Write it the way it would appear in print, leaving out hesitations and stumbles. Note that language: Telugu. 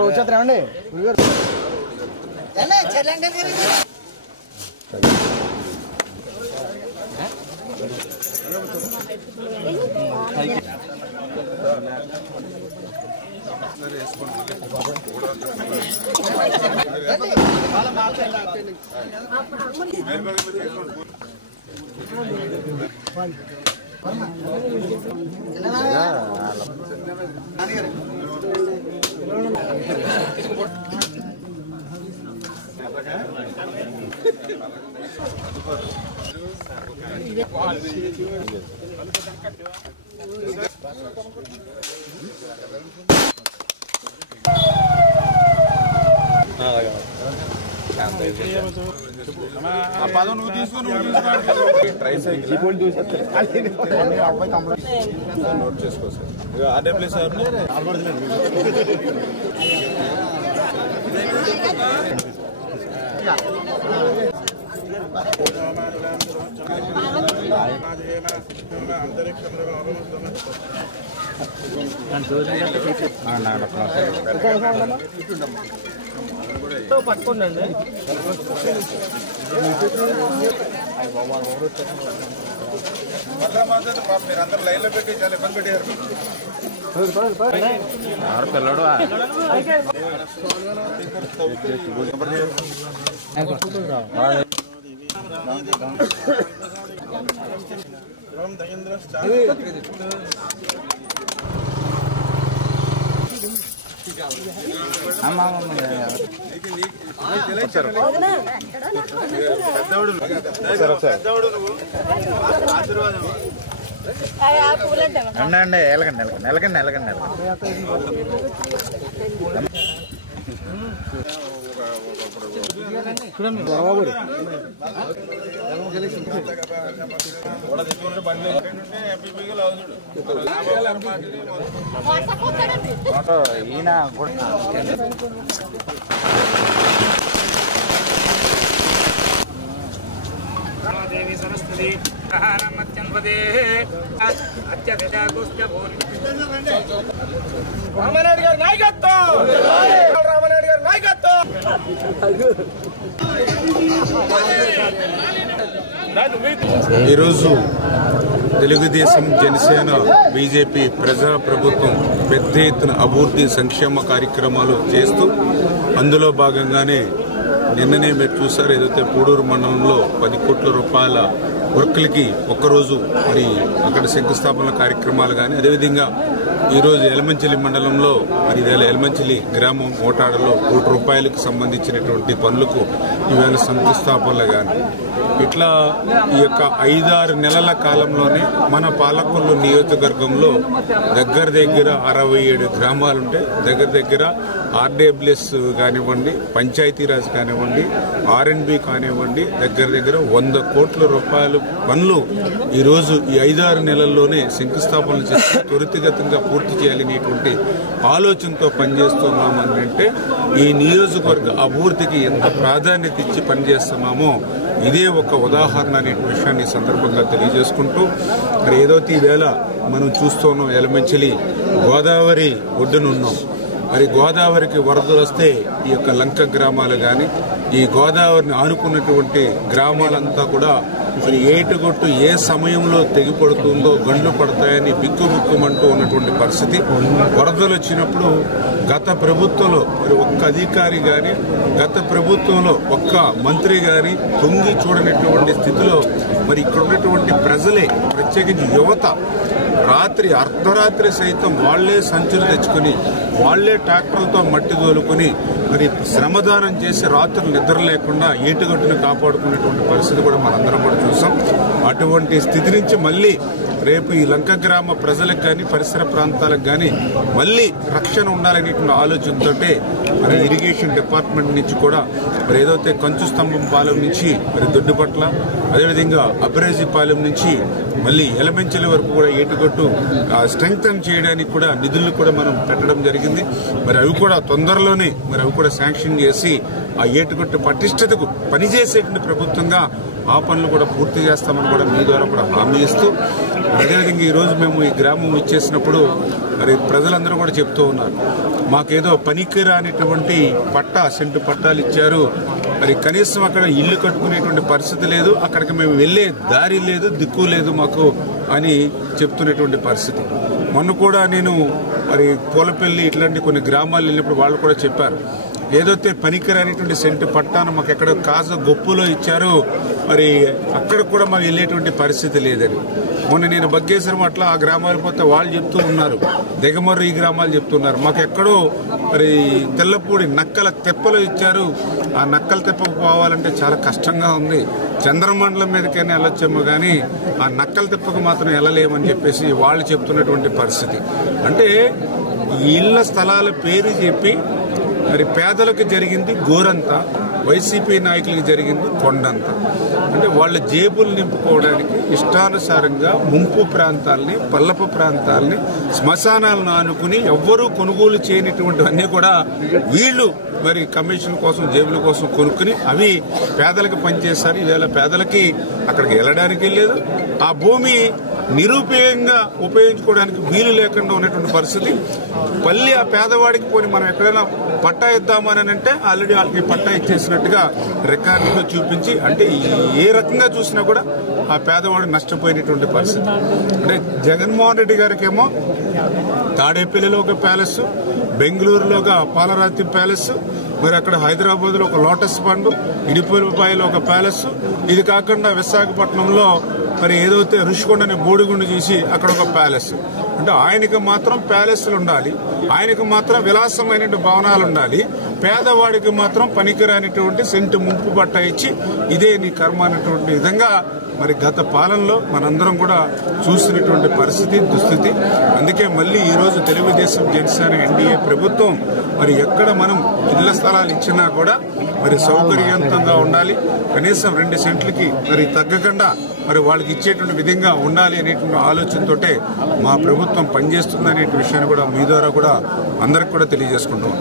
వచ్చేస్తామండి పదం నువ్వు తీసుకుని ట్రైసైకిల్ నోట్ చేసుకో సార్ ఆర్డబ్ల్యూ సార్ పట్టుకోండి మీరందరూ లైన్లో పెట్టి చాలా ఇబ్బంది పెట్టారు పిల్లడు అండి ఎలగండి ఎలగండి ఎలగండి చూడండి ఈయన దేవి సరస్వతి రామనాయుడు గారి నాయకత్వం రామనాయుడు గారి నాయకత్వం ఈరోజు తెలుగుదేశం జనసేన బీజేపీ ప్రజా ప్రభుత్వం పెద్ద ఎత్తున అభివృద్ధి సంక్షేమ కార్యక్రమాలు చేస్తూ అందులో భాగంగానే నిన్ననే మీరు చూసారు ఏదైతే పూడూరు మండలంలో 10 కోట్ల రూపాయల వర్కులకి ఒక్కరోజు మరి అక్కడ శంకుస్థాపన కార్యక్రమాలు కానీ అదేవిధంగా ఈరోజు ఎలమంచిలి మండలంలో మరి ఎలమంచిలి గ్రామం ఓటాడలో 1 కోటి రూపాయలకు సంబంధించినటువంటి పనులకు ఈవేళ శంకుస్థాపనలు కానీ ఇట్లా ఈ యొక్క 5-6 నెలల కాలంలోనే మన పాలకొల్లు నియోజకవర్గంలో దగ్గర 67 గ్రామాలుంటే దగ్గర ఆర్డబ్ల్యూఎస్ కానివ్వండి పంచాయతీరాజ్ కానివ్వండి ఆర్ఎండ్బి కానివ్వండి దగ్గర 100 కోట్ల రూపాయల పనులు ఈరోజు ఈ 5-6 నెలల్లోనే శంకుస్థాపనలు చేసి త్వరితగతంగా పూర్తి చేయాలనేటువంటి ఆలోచనతో పనిచేస్తున్నామని అంటే ఈ నియోజకవర్గ అభివృద్ధికి ఎంత ప్రాధాన్యత ఇచ్చి పనిచేస్తున్నామో ఇదే ఒక ఉదాహరణ అనే విషయాన్ని సందర్భంగా తెలియజేసుకుంటూ మరి ఏదైతే ఈవేళ మనం చూస్తున్నాం ఎలమంచిలి గోదావరి ఒడ్డునున్నాం మరి గోదావరికి వరదలు వస్తే ఈ యొక్క లంక గ్రామాలు కానీ ఈ గోదావరిని ఆనుకున్నటువంటి గ్రామాలంతా కూడా మరి ఏటుగొట్టు ఏ సమయంలో తెగిపడుతుందో గండ్లు పడతాయని బిక్కుబిక్కుమంటూ ఉన్నటువంటి పరిస్థితి. వరదలు వచ్చినప్పుడు గత ప్రభుత్వంలో మరి ఒక్క అధికారి కానీ గత ప్రభుత్వంలో ఒక్క మంత్రి కానీ తొంగి చూడనటువంటి స్థితిలో మరి ఇక్కడ ఉన్నటువంటి ప్రజలే ప్రత్యేకించి యువత రాత్రి అర్ధరాత్రి సైతం వాళ్లే సంచులు తెచ్చుకుని వాళ్లే ట్రాక్టర్లతో మట్టి తోలుకుని మరి శ్రమదానం చేసి రాత్రులు నిద్ర లేకుండా ఏటుగట్టును కాపాడుకునేటువంటి పరిస్థితి కూడా మనందరం కూడా చూసాం. అటువంటి స్థితి నుంచి మళ్ళీ రేపు ఈ లంక గ్రామ ప్రజలకు కానీ పరిసర ప్రాంతాలకు కానీ మళ్ళీ రక్షణ ఉండాలనేటువంటి ఆలోచనతో మరి ఇరిగేషన్ డిపార్ట్మెంట్ నుంచి కూడా మరి ఏదైతే కంచు స్తంభం పాలెం నుంచి మరి దొడ్డుపట్ల అదేవిధంగా అబ్రేజీ పాలెం నుంచి మళ్ళీ ఎలమంచిలి వరకు కూడా ఏటుగట్టు స్ట్రెంగ్తన్ చేయడానికి కూడా నిధులు కూడా మనం పెట్టడం జరిగింది. మరి అవి కూడా తొందరలోనే మరి అవి కూడా శాంక్షన్ చేసి ఆ ఏటుగట్టు పటిష్టతకు పనిచేసేటువంటి ప్రభుత్వంగా ఆ పనులు కూడా పూర్తి చేస్తామని కూడా మీ ద్వారా కూడా హామీ ఇస్తూ, అదేవిధంగా ఈరోజు మేము ఈ గ్రామం ఇచ్చేసినప్పుడు మరి ప్రజలందరూ కూడా చెప్తూ ఉన్నారు, మాకేదో పనికిరానిటువంటి సెంటు పట్టాలు ఇచ్చారు, మరి కనీసం అక్కడ ఇల్లు కట్టుకునేటువంటి పరిస్థితి లేదు, అక్కడికి మేము వెళ్లే దారి లేదు, దిక్కు లేదు మాకు అని చెప్తున్నటువంటి పరిస్థితి. మొన్న కూడా నేను మరి పూలపల్లి ఇట్లాంటి కొన్ని గ్రామాలు వెళ్ళినప్పుడు వాళ్ళు కూడా చెప్పారు, ఏదైతే పనికిరానిటువంటి సెంటు పట్టాను మాకు ఎక్కడ కాజ గొప్పులో ఇచ్చారో మరి అక్కడ కూడా మాకు వెళ్ళేటువంటి పరిస్థితి లేదని. మొన్న నేను బగ్గేశ్వరం అట్లా ఆ గ్రామాలు పోతే వాళ్ళు చెప్తూ ఉన్నారు, దిగమర్రు ఈ గ్రామాలు చెప్తున్నారు, మాకు ఎక్కడో మరి తెల్లపూడి నక్కల తెప్పలో ఇచ్చారు, ఆ నక్కల తెప్పకు పోవాలంటే చాలా కష్టంగా ఉంది, చంద్రమండలం మీదకైనా వెళ్ళొచ్చేమో కానీ ఆ నక్కల తెప్పకు మాత్రం వెళ్ళలేమని చెప్పేసి వాళ్ళు చెప్తున్నటువంటి పరిస్థితి. అంటే ఇళ్ల స్థలాల పేరు చెప్పి మరి పేదలకు జరిగింది గోరంతా, వైసీపీ నాయకులకు జరిగింది కొండంత. అంటే వాళ్ళ జేబులు నింపుకోవడానికి ఇష్టానుసారంగా ముంపు ప్రాంతాలని, పల్లపు ప్రాంతాలని, శ్మశానాలను ఆనుకుని ఎవ్వరూ కొనుగోలు చేయనటువంటివన్నీ కూడా వీళ్ళు మరి కమిషన్ కోసం, జేబుల కోసం కొనుక్కుని అవి పేదలకు పనిచేస్తారు. ఈవేళ పేదలకి అక్కడికి వెళ్ళడానికి లేదు, ఆ భూమి నిరుపయోగంగా ఉపయోగించుకోవడానికి వీలు లేకుండా ఉన్నటువంటి పరిస్థితి. మళ్ళీ ఆ పేదవాడికి పోని మనం ఎక్కడైనా పట్టా ఇద్దామని అంటే ఆల్రెడీ వాళ్ళకి పట్టా ఇచ్చేసినట్టుగా రికార్డులో చూపించి, అంటే ఏ రకంగా చూసినా కూడా ఆ పేదవాడు నష్టపోయినటువంటి పరిస్థితి. అంటే జగన్మోహన్ రెడ్డి గారికి ఏమో తాడేపల్లిలో ఒక ప్యాలెస్, బెంగళూరులో ఒక పాలరాతి ప్యాలెస్, మరి అక్కడ హైదరాబాద్ లో ఒక లోటస్ పండు, ఇడిపల్లిపాయలో ఒక ప్యాలెస్, ఇది కాకుండా విశాఖపట్నంలో మరి ఏదైతే ఋషికొండని బోడిగుండు చేసి అక్కడ ఒక ప్యాలెస్. అంటే ఆయనకు మాత్రం ప్యాలెస్లు ఉండాలి, ఆయనకు మాత్రం విలాసమైన భవనాలు ఉండాలి, పేదవాడికి మాత్రం పనికిరానిటువంటి సెంటు ముంపు పట్ట ఇచ్చి ఇదే నీ కర్మ అనేటువంటి విధంగా మరి గత పాలనలో మనందరం కూడా చూసినటువంటి పరిస్థితి, దుస్థితి. అందుకే మళ్ళీ ఈరోజు తెలుగుదేశం, జనసేన, ఎన్డీఏ ప్రభుత్వం మరి ఎక్కడ మనం ఇళ్ల స్థలాలు ఇచ్చినా కూడా మరి సౌకర్యవంతంగా ఉండాలి, కనీసం 2 సెంట్లకి మరి తగ్గకుండా మరి వాళ్ళకి ఇచ్చేటువంటి విధంగా ఉండాలి అనేటువంటి ఆలోచనతోటే మా ప్రభుత్వం పనిచేస్తుంది అనే విషయాన్ని కూడా మీ ద్వారా కూడా అందరికి కూడా తెలియజేసుకుంటాం.